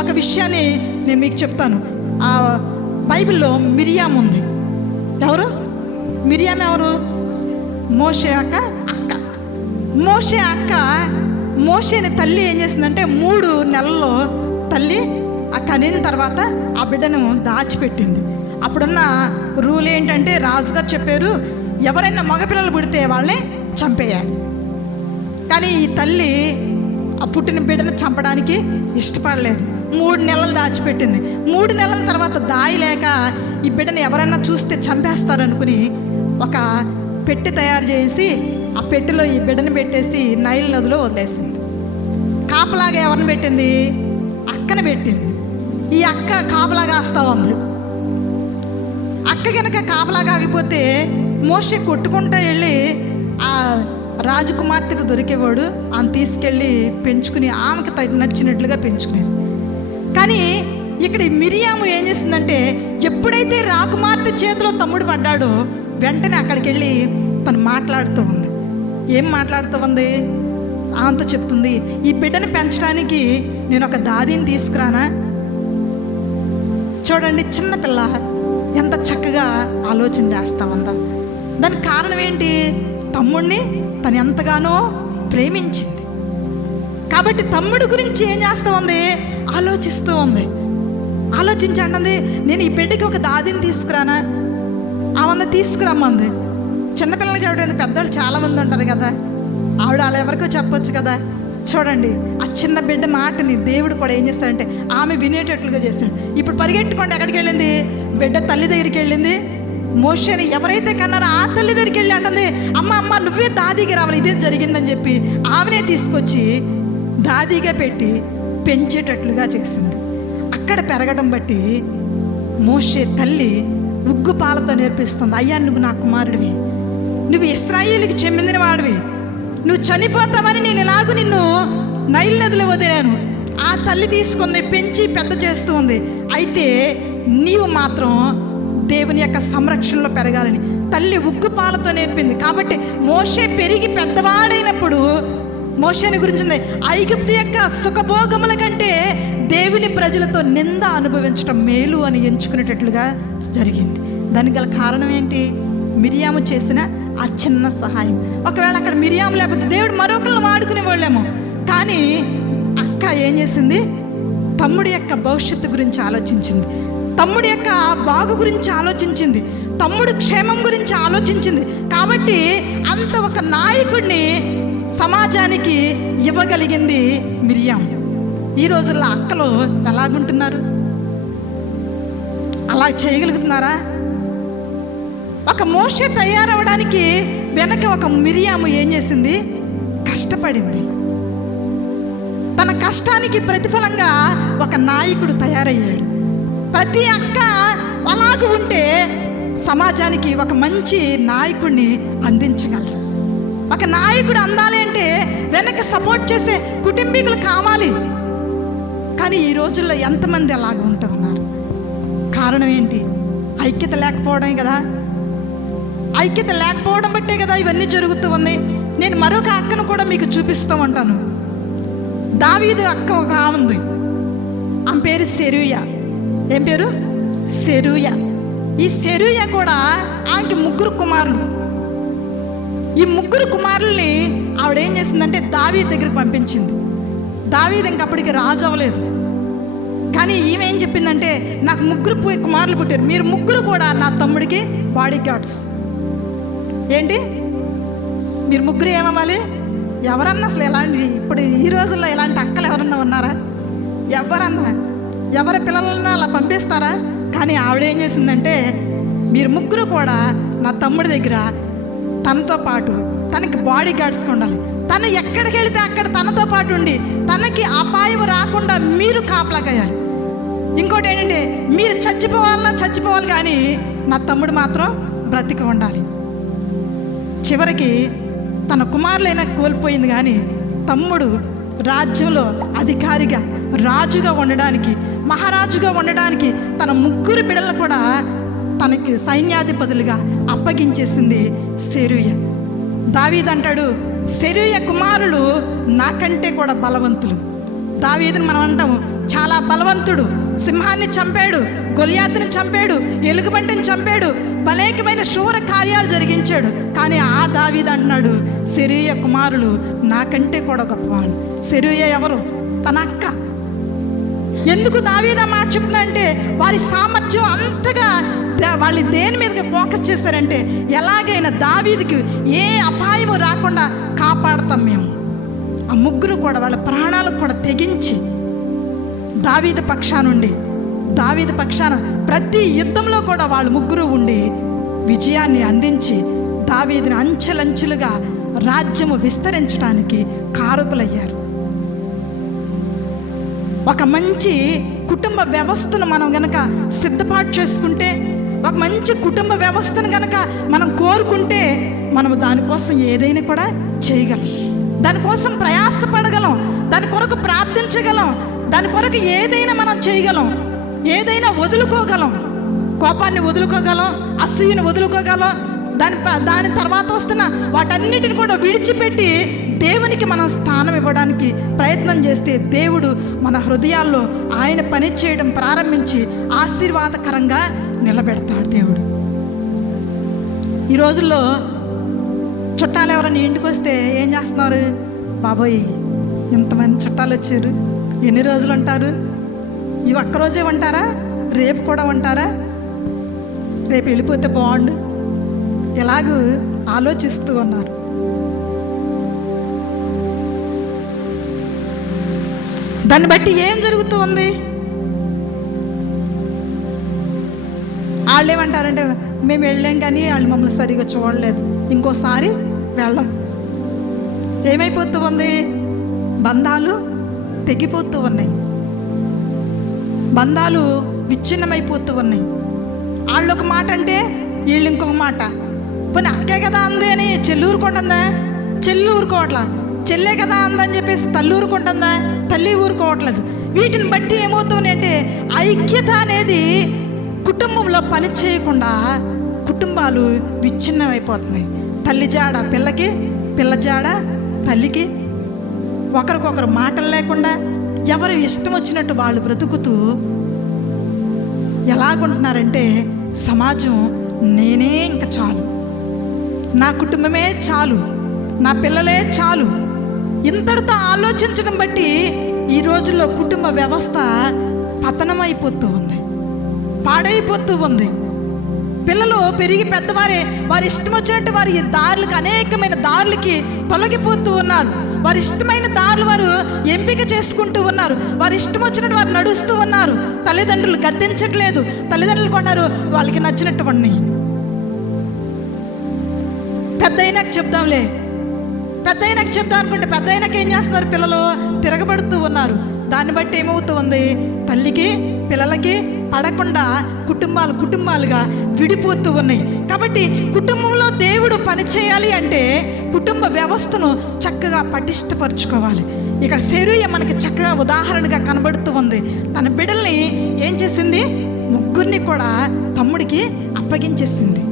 ఒక విషయాన్ని నేను మీకు చెప్తాను. ఆ బైబిల్లో మిరియాము ఉంది. ఎవరు మిరియాము? ఎవరు? మోషే అక్క. మోషే అక్క మోషేని తల్లి ఏం చేసిందంటే 3 నెలల్లో తల్లి ఆ కనిన తర్వాత ఆ బిడ్డను దాచిపెట్టింది. అప్పుడున్న రూల్ ఏంటంటే రాజుగారు చెప్పారు, ఎవరైనా మగపిల్లలు పుడితే వాళ్ళని చంపేయాలి. కానీ ఈ తల్లి ఆ పుట్టిన బిడ్డను చంపడానికి ఇష్టపడలేదు. 3 నెలలు దాచిపెట్టింది. 3 నెలల తర్వాత దాయలేక ఈ బిడ్డను ఎవరైనా చూస్తే చంపేస్తారనుకుని ఒక పెట్టె తయారు చేసి ఆ పెట్టెలో ఈ బిడ్డను పెట్టేసి నైల్ నదిలో వదిలేసింది. కాపలాగా ఎవరిని పెట్టింది? అక్కని పెట్టింది. ఈ అక్క కాపలాగా వస్తా ఉంది. అక్క కనుక కాపలాగా ఆగిపోతే మోషే కొట్టుకుంటా వెళ్ళి ఆ రాజకుమార్తెకు దొరికేవాడు, ఆమె తీసుకెళ్ళి పెంచుకుని ఆమెకు నచ్చినట్లుగా పెంచుకునేది. కానీ ఇక్కడ మిరియాము ఏం చేసిందంటే, ఎప్పుడైతే రాకుమార్తె చేతిలో తమ్ముడు పడ్డాడో వెంటనే అక్కడికి వెళ్ళి తను మాట్లాడుతూ ఉంది. ఏం మాట్లాడుతూ ఉంది? ఆమెతో చెప్తుంది, ఈ బిడ్డను పెంచడానికి నేను ఒక దాదిని తీసుకురానా? చూడండి, చిన్నపిల్ల ఎంత చక్కగా ఆలోచన చేస్తా ఉందా. దానికి కారణం ఏంటి? తమ్ముడిని తను ఎంతగానో ప్రేమించింది కాబట్టి తమ్ముడు గురించి ఏం చేస్తూ ఉంది? ఆలోచిస్తూ ఉంది. ఆలోచించండి, నేను ఈ బిడ్డకి ఒక దాదిని తీసుకురానా? ఆమె తీసుకురమ్మంది. చిన్నపిల్లలకి చెప్పడం, పెద్దలు చాలామంది ఉంటారు కదా, ఆవిడ అలా ఎవరికో చెప్పొచ్చు కదా. చూడండి, ఆ చిన్న బిడ్డ మాటని దేవుడు కూడా ఏం చేస్తాడంటే ఆమె వినేటట్లుగా చేస్తాడు. ఇప్పుడు పరిగెట్టుకోండి, ఎక్కడికి వెళ్ళింది? బిడ్డ తల్లి దగ్గరికి వెళ్ళింది. మోషేని ఎవరైతే కన్నారో ఆ తల్లి దగ్గరికి వెళ్ళి అంటుంది, అమ్మ నువ్వే దాదిగా రావాలి, ఇదే జరిగిందని చెప్పి ఆమెనే తీసుకొచ్చి దాదిగా పెట్టి పెంచేటట్లుగా చేసింది. అక్కడ పెరగడం బట్టి మోషే తల్లి ఉగ్గు పాలతో నేర్పిస్తుంది, అయ్యా నువ్వు నా కుమారుడివి, నువ్వు ఇశ్రాయేలుకి చెందిన వాడివి, నువ్వు చనిపోతావని నేను ఎలాగూ నిన్ను నైల్ నదిలో వదిలాను. ఆ తల్లి తీసుకుంది, పెంచి పెద్ద చేస్తూ ఉంది. అయితే నీవు మాత్రం దేవుని యొక్క సంరక్షణలో పెరగాలని తల్లి ఉగ్గు పాలతో నేర్పింది. కాబట్టి మోషే పెరిగి పెద్దవాడైనప్పుడు మోషేని గురించి ఐగుప్తు యొక్క సుఖభోగముల కంటే దేవుని ప్రజలతో నింద అనుభవించడం మేలు అని ఎంచుకునేటట్లుగా జరిగింది. దానికి గల కారణం ఏంటి? మిరియాము చేసిన ఆ చిన్న సహాయం. ఒకవేళ అక్కడ మిరియాము లేకపోతే దేవుడు మరొకరిని వాడుకునే వాళ్ళేమో. కానీ అక్క ఏం చేసింది? తమ్ముడి యొక్క భవిష్యత్తు గురించి ఆలోచించింది, తమ్ముడి యొక్క బాగు గురించి ఆలోచించింది, తమ్ముడు క్షేమం గురించి ఆలోచించింది. కాబట్టి అంత ఒక నాయకుడిని సమాజానికి ఇవ్వగలిగింది మిరియాం. ఈ రోజుల్లో అక్కలు ఎలాగుంటున్నారు? అలా చేయగలుగుతున్నారా? ఒక మోషే తయారవడానికి వెనక ఒక మిరియాము ఏం చేసింది? కష్టపడింది. తన కష్టానికి ప్రతిఫలంగా ఒక నాయకుడు తయారయ్యాడు. ప్రతి అక్క అలాగూ ఉంటే సమాజానికి ఒక మంచి నాయకుడిని అందించగలరు. ఒక నాయకుడు అందాలి అంటే వెనక సపోర్ట్ చేసే కుటుంబీకులు కావాలి. కానీ ఈ రోజుల్లో ఎంతమంది అలాగ ఉంటూ ఉన్నారు? కారణం ఏంటి? ఐక్యత లేకపోవడమే కదా. ఐక్యత లేకపోవడం బట్టే కదా ఇవన్నీ జరుగుతూ ఉన్నాయి. నేను మరొక అక్కను కూడా మీకు చూపిస్తూ ఉంటాను. దావీదు అక్క ఒక ఉంది, ఆమె పేరు సెరూయా. ఏం పేరు? సెరూయా. ఈ సెరూయా కూడా ఆమెకి 3 కుమారులు. ఈ 3 కుమారుల్ని ఆవిడ ఏం చేసిందంటే దావీదు దగ్గరికి పంపించింది. దావీదు ఇంకప్పటికి రాజు అవ్వలేదు. కానీ ఈమె ఏం చెప్పిందంటే, నాకు 3 కుమారులు పుట్టారు, మీరు 3 కూడా నా తమ్ముడికి బాడీ గార్డ్స్. ఏంటి? మీరు 3 ఏమవ్వాలి? ఎవరన్నా అసలు ఎలాంటి, ఇప్పుడు ఈ రోజుల్లో ఇలాంటి అక్కలు ఎవరన్నా ఉన్నారా? ఎవరన్నా ఎవరి పిల్లలన్నా అలా పంపిస్తారా? కానీ ఆవిడ ఏం చేసిందంటే, మీరు 3 కూడా నా తమ్ముడి దగ్గర తనతో పాటు తనకి బాడీ గార్డ్స్గా ఉండాలి. తను ఎక్కడికి వెళితే అక్కడ తనతో పాటు ఉండి తనకి అపాయం రాకుండా మీరు కాపలాగాయాలి. ఇంకోటి ఏంటంటే మీరు చచ్చిపోవాలి కానీ నా తమ్ముడు మాత్రం బ్రతికి ఉండాలి. చివరికి తన కుమారులైనా కోల్పోయింది కానీ తమ్ముడు రాజ్యంలో అధికారిగా, రాజుగా ఉండడానికి, మహారాజుగా ఉండడానికి తన 3 బిడ్డలను కూడా తనకి సైన్యాధిపతులుగా అప్పగించేసింది సెరూయా. దావీదు అంటాడు, సెరూయా కుమారులు నాకంటే కూడా బలవంతులు. దావీదుని మనం అంటాము చాలా బలవంతుడు, సింహాన్ని చంపాడు, గొల్యాతుని చంపాడు, ఎలుగుబంటిని చంపాడు, అనేకమైన శూర కార్యాలు జరిగించాడు. కానీ ఆ దావీదు అంటున్నాడు, సెరూయా కుమారులు నాకంటే కూడా గొప్పవాళ్ళు. సెరూయా ఎవరు? తన అక్క. ఎందుకు దావీదు మాట చెప్తుందంటే వారి సామర్థ్యం అంతగా వాళ్ళు దేని మీదకి ఫోకస్ చేస్తారంటే ఎలాగైనా దావీదుకి ఏ అపాయము రాకుండా కాపాడతాం మేము. ఆ 3 కూడా వాళ్ళ ప్రాణాలకు కూడా తెగించి దావీదు పక్షాన ప్రతి యుద్ధంలో కూడా వాళ్ళు 3 ఉండి విజయాన్ని అందించి దావీదుని అంచెలంచెలుగా రాజ్యము విస్తరించడానికి కారకులయ్యారు. ఒక మంచి కుటుంబ వ్యవస్థను మనం గనక సిద్ధపాటు చేసుకుంటే, ఒక మంచి కుటుంబ వ్యవస్థను గనక మనం కోరుకుంటే మనం దానికోసం ఏదైనా కూడా చేయగలం, దానికోసం ప్రయాసపడగలం, దాని కొరకు ప్రార్థించగలం, దాని కొరకు ఏదైనా మనం చేయగలం, ఏదైనా వదులుకోగలం. కోపాన్ని వదులుకోగలం, అసూయను వదులుకోగలం, దాని తర్వాత వస్తున్న వాటన్నిటిని కూడా విడిచిపెట్టి దేవునికి మనం స్థానం ఇవ్వడానికి ప్రయత్నం చేస్తే దేవుడు మన హృదయాల్లో ఆయన పని చేయడం ప్రారంభించి ఆశీర్వాదకరంగా నిలబెడతాడు దేవుడు. ఈ రోజుల్లో చుట్టాలు ఎవరైనా ఇంటికి వస్తే ఏం చేస్తున్నారు? బాబోయ్ ఇంతమంది చుట్టాలు వచ్చారు, ఎన్ని రోజులు ఉంటారు? ఇవి ఒక్కరోజే ఉంటారా? రేపు కూడా ఉంటారా? రేపు వెళ్ళిపోతే బాగుండు, ఎలాగూ ఆలోచిస్తూ ఉన్నారు. దాన్ని బట్టి ఏం జరుగుతూ ఉంది? వాళ్ళు ఏమంటారంటే మేము వెళ్ళాం కానీ వాళ్ళు మమ్మల్ని సరిగా చూడలేదు, ఇంకోసారి వెళ్ళం. ఏమైపోతూ ఉంది? బంధాలు తెగిపోతూ ఉన్నాయి, బంధాలు విచ్ఛిన్నమైపోతూ ఉన్నాయి. వాళ్ళు ఒక మాట అంటే వీళ్ళు ఇంకొక మాట. పోనీ అక్కే కదా అంది అని చెల్లి ఊరుకుంటుందా? చెల్లి ఊరుకోవట్లా. చెల్లే కదా అందని చెప్పేసి తల్లి ఊరుకుంటుందా? తల్లి ఊరుకోవట్లేదు. వీటిని బట్టి ఏమవుతుంది అంటే ఐక్యత అనేది కుటుంబంలో పని చేయకుండా కుటుంబాలు విచ్ఛిన్నమైపోతున్నాయి. తల్లి జాడ పిల్లకి, పిల్ల జాడ తల్లికి, ఒకరికొకరు మాటలు లేకుండా ఎవరు ఇష్టం వచ్చినట్టు వాళ్ళు బ్రతుకుతూ ఎలాగుంటున్నారంటే సమాజం నేనే ఇంకా చాలు, నా కుటుంబమే చాలు, నా పిల్లలే చాలు, ఇంతటితో ఆలోచించడం బట్టి ఈ రోజుల్లో కుటుంబ వ్యవస్థ పతనమైపోతూ ఉంది, పాడైపోతూ ఉంది. పిల్లలు పెరిగి పెద్దవారే వారి ఇష్టం వచ్చినట్టు వారి దారులకు, అనేకమైన దారులకి తొలగిపోతూ ఉన్నారు. వారి ఇష్టమైన దారులు వారు ఎంపిక చేసుకుంటూ ఉన్నారు. వారి ఇష్టం వచ్చినట్టు వారు నడుస్తూ ఉన్నారు. తల్లిదండ్రులు గద్దించట్లేదు. తల్లిదండ్రులు కొన్నారు వాళ్ళకి నచ్చినట్టు ఉన్నాయి. పెద్ద అయినాక చెప్దాంలే, పెద్ద అయినాక చెప్దాం అనుకుంటే పెద్ద అయినాక ఏం చేస్తున్నారు? పిల్లలు తిరగబడుతూ ఉన్నారు. దాన్ని బట్టి ఏమవుతూ ఉంది? తల్లికి పిల్లలకి పడకుండా కుటుంబాలుగా విడిపోతూ ఉన్నాయి. కాబట్టి కుటుంబంలో దేవుడు పని చేయాలి అంటే కుటుంబ వ్యవస్థను చక్కగా పటిష్టపరుచుకోవాలి. ఇక్కడ సెరూయా మనకి చక్కగా ఉదాహరణగా కనబడుతూ ఉంది. తన బిడ్డల్ని ఏం చేసింది? 3 కూడా తమ్ముడికి అప్పగించేసింది.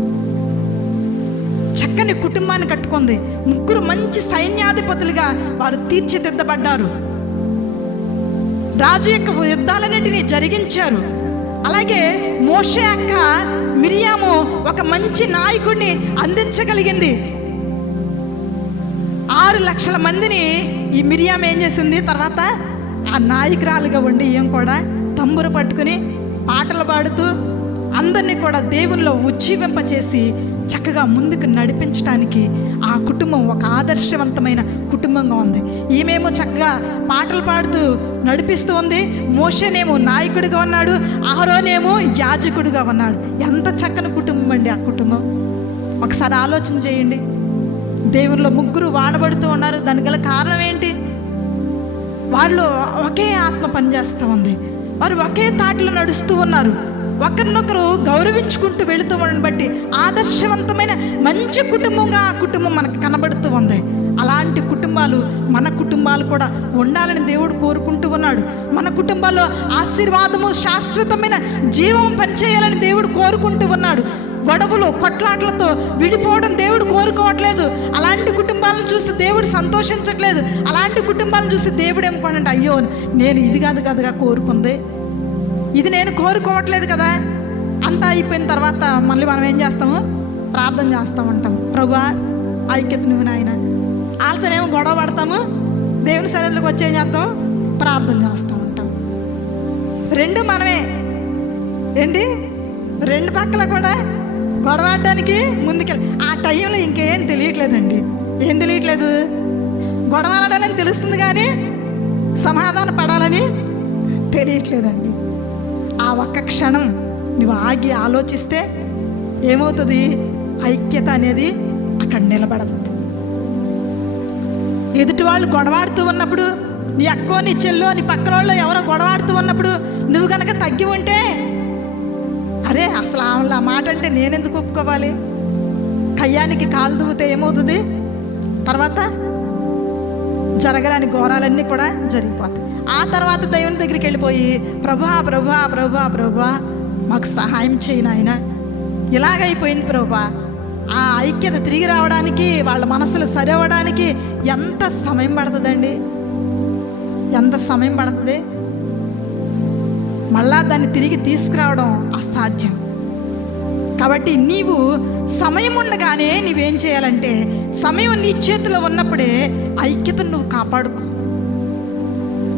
చక్కని కుటుంబాన్ని కట్టుకుంది. 3 మంచి సైన్యాధిపతులుగా వారు తీర్చిదిద్దబడ్డారు. రాజు యొక్క యుద్ధాలన్నిటినీ జరిగించారు. అలాగే మోషే అక్క మిరియాము ఒక మంచి నాయకుడిని అందించగలిగింది. 6 లక్షల మందిని ఈ మిరియాము ఏం చేసింది? తర్వాత ఆ నాయకురాలుగా ఉండి ఏం కూడా తంబురు పట్టుకుని పాటలు పాడుతూ అందరినీ కూడా దేవునిలో ఉజ్జీవింపచేసి చక్కగా ముందుకు నడిపించడానికి ఆ కుటుంబం ఒక ఆదర్శవంతమైన కుటుంబంగా ఉంది. ఈమెమో చక్కగా పాటలు పాడుతూ నడిపిస్తూ ఉంది. మోషేనేమో నాయకుడిగా ఉన్నాడు, అహరోనేమో యాజకుడిగా ఉన్నాడు. ఎంత చక్కని కుటుంబం అండి ఆ కుటుంబం. ఒకసారి ఆలోచన చేయండి. దేవునిలో 3 వాడబడుతూ ఉన్నారు. దానికి గల కారణం ఏంటి? వాళ్ళు ఒకే ఆత్మ పనిచేస్తూ ఉంది. వారు ఒకే తాటిలో నడుస్తూ ఉన్నారు. ఒకరినొకరు గౌరవించుకుంటూ వెళుతూ ఉండని బట్టి ఆదర్శవంతమైన మంచి కుటుంబంగా ఆ కుటుంబం మనకు కనబడుతూ ఉంది. అలాంటి కుటుంబాలు మన కుటుంబాలు కూడా ఉండాలని దేవుడు కోరుకుంటూ ఉన్నాడు. మన కుటుంబాల్లో ఆశీర్వాదము, శాశ్వతమైన జీవం పనిచేయాలని దేవుడు కోరుకుంటూ ఉన్నాడు. గొడవలు, కొట్లాట్లతో విడిపోవడం దేవుడు కోరుకోవట్లేదు. అలాంటి కుటుంబాలను చూసి దేవుడు సంతోషించట్లేదు. అలాంటి కుటుంబాలను చూసి దేవుడు ఏమనుకోండి, అయ్యో నేను ఇది కాదు కదగా కోరుకుంది, ఇది నేను కోరుకోవట్లేదు కదా. అంతా అయిపోయిన తర్వాత మళ్ళీ మనం ఏం చేస్తాము? ప్రార్థన చేస్తూ ఉంటాం, ప్రభువా ఐక్యత నువ్వు నాయన. వాళ్ళతోనేమో గొడవ పడతాము, దేవుని సన్నిధిలోకి వచ్చి ఏం చేస్తాం? ప్రార్థన చేస్తూ ఉంటాం. రెండు మనమే ఏంటి, రెండు పక్కల కూడా గొడవడానికి ముందుకెళ్ళి ఆ టైంలో ఇంకేం తెలియట్లేదండి. ఏం తెలియట్లేదు? గొడవ ఆడాలని తెలుస్తుంది కానీ సమాధాన పడాలని తెలియట్లేదండి. ఆ ఒక్క క్షణం నువ్వు ఆగి ఆలోచిస్తే ఏమవుతుంది? ఐక్యత అనేది అక్కడ నిలబడదు. ఎదుటి వాళ్ళు గొడవాడుతూ ఉన్నప్పుడు, నీ అక్కో, నీ చెల్లో, నీ పక్కన వాళ్ళు ఎవరో గొడవాడుతూ ఉన్నప్పుడు నువ్వు కనుక తగ్గి ఉంటే, అరే అసలు ఆ మాట అంటే నేనెందుకు ఒప్పుకోవాలి? కయ్యానికి కాలు దువ్వుతే ఏమవుతుంది? తర్వాత జరగరాని ఘోరాలన్నీ కూడా జరిగిపోతాయి. ఆ తర్వాత దేవుని దగ్గరికి వెళ్ళిపోయి, ప్రభువా ప్రభువా ప్రభువా ప్రభువా మాకు సహాయం చేయి నాయన, ఇలాగైపోయింది ప్రభువా. ఆ ఐక్యత తిరిగి రావడానికి, వాళ్ళ మనసులు సరి అవ్వడానికి ఎంత సమయం పడుతుందండి? ఎంత సమయం పడుతుంది? మళ్ళా దాన్ని తిరిగి తీసుకురావడం అసాధ్యం. కాబట్టి నీవు సమయం ఉండగానే నువ్వేం చేయాలంటే, సమయం నీ చేతిలో ఉన్నప్పుడే ఐక్యతను నువ్వు కాపాడుకో.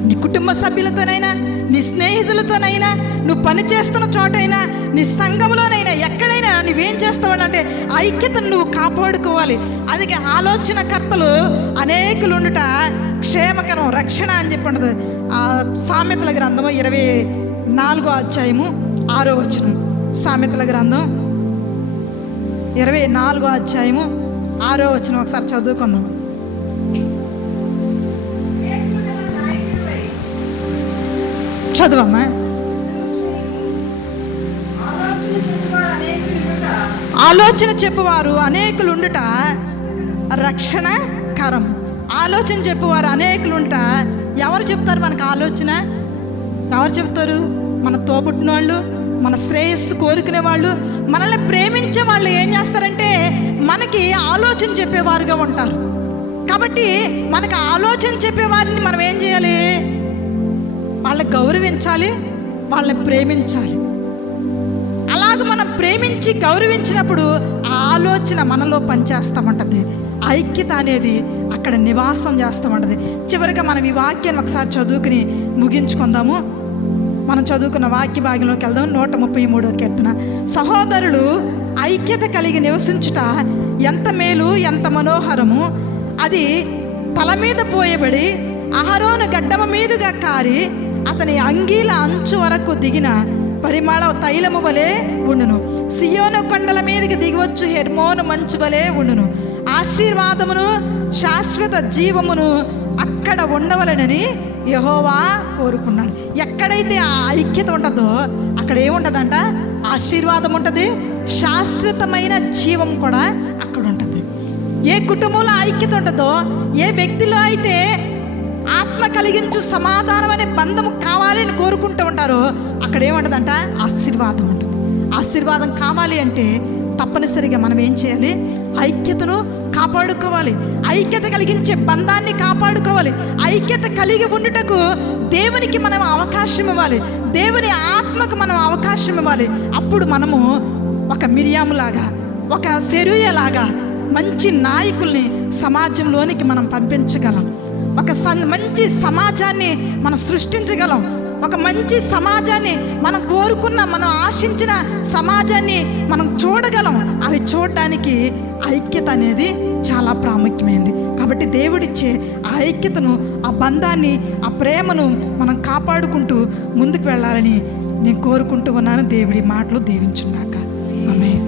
నీ కుటుంబ సభ్యులతోనైనా, నీ స్నేహితులతోనైనా, నువ్వు పని చేస్తున్న చోటైనా, నీ సంఘంలోనైనా, ఎక్కడైనా నువ్వేం చేస్తావంటే ఐక్యతను నువ్వు కాపాడుకోవాలి. అందుకే ఆలోచనకర్తలు అనేకులు ఉండుట క్షేమకరం, రక్షణ అని చెప్పి ఉండదు. సామెతల గ్రంథము 24వ అధ్యాయము 6వ వచనం. సామెతల గ్రంథం 24వ అధ్యాయము 6వ వచనం ఒకసారి చదువుకుందాం. చదువమ్మా. ఆలోచన చెప్పువారు అనేకులు ఉండుట రక్షణకరం. ఆలోచన చెప్పువారు అనేకులు ఉంట. ఎవరు చెప్తారు మనకు ఆలోచన? ఎవరు చెప్తారు? మన తోబుట్టిన వాళ్ళు, మన శ్రేయస్సు కోరుకునే వాళ్ళు, మనల్ని ప్రేమించే వాళ్ళు ఏం చేస్తారంటే మనకి ఆలోచన చెప్పేవారుగా ఉంటారు. కాబట్టి మనకు ఆలోచన చెప్పేవారిని మనం ఏం చేయాలి? వాళ్ళని గౌరవించాలి, వాళ్ళని ప్రేమించాలి. అలాగ మనం ప్రేమించి గౌరవించినప్పుడు ఆ ఆలోచన మనలో పనిచేస్తామంటది. ఐక్యత అనేది అక్కడ నివాసం చేస్తామంటది. చివరిగా మనం ఈ వాక్యాన్ని ఒకసారి చదువుకుని ముగించుకుందాము. మనం చదువుకున్న వాక్య భాగంలోకి వెళ్దాం. 133వ కీర్తన. సహోదరులు ఐక్యత కలిగి నివసించుట ఎంత మేలు, ఎంత మనోహరము. అది తల మీద పోయబడి అహరోను గడ్డమ మీదుగా కారి అతని అంగీల అంచు వరకు దిగిన పరిమళ తైలము వలె ఉండును. సియోను కొండల మీదకి దిగివచ్చు హెర్మోను మంచు వలె ఉండును. ఆశీర్వాదమును శాశ్వత జీవమును అక్కడ ఉండవలనని యెహోవా కోరుకున్నాడు. ఎక్కడైతే ఆ ఐక్యత ఉంటుందో అక్కడ ఏముంటుందంట? ఆశీర్వాదం ఉంటుంది, శాశ్వతమైన జీవం కూడా అక్కడ ఉంటుంది. ఏ కుటుంబంలో ఐక్యత ఉంటుందో, ఏ వ్యక్తిలో అయితే ఆత్మ కలిగించు సమాధానం అనే బంధము కావాలని కోరుకుంటూ ఉంటారో అక్కడ ఏముంటుందంట? ఆశీర్వాదం ఉంటుంది. ఆశీర్వాదం కావాలి అంటే తప్పనిసరిగా మనం ఏం చేయాలి? ఐక్యతను కాపాడుకోవాలి. ఐక్యత కలిగించే బంధాన్ని కాపాడుకోవాలి. ఐక్యత కలిగి ఉండుటకు దేవునికి మనం అవకాశం ఇవ్వాలి. దేవుని ఆత్మకు మనం అవకాశం ఇవ్వాలి. అప్పుడు మనము ఒక మిరియాములాగా, ఒక సెరూయలాగా మంచి నాయకుల్ని సమాజంలోనికి మనం పంపించగలం. ఒక మంచి సమాజాన్ని మనం సృష్టించగలం. ఒక మంచి సమాజాన్ని మనం కోరుకున్న, మనం ఆశించిన సమాజాన్ని మనం చూడగలం. అవి చూడడానికి ఐక్యత అనేది చాలా ప్రాముఖ్యమైనది. కాబట్టి దేవుడిచ్చే ఆ ఐక్యతను, ఆ బంధాన్ని, ఆ ప్రేమను మనం కాపాడుకుంటూ ముందుకు వెళ్ళాలని నేను కోరుకుంటూ ఉన్నాను. దేవుడి మాటలు దీవించుగాక. ఆమేన్.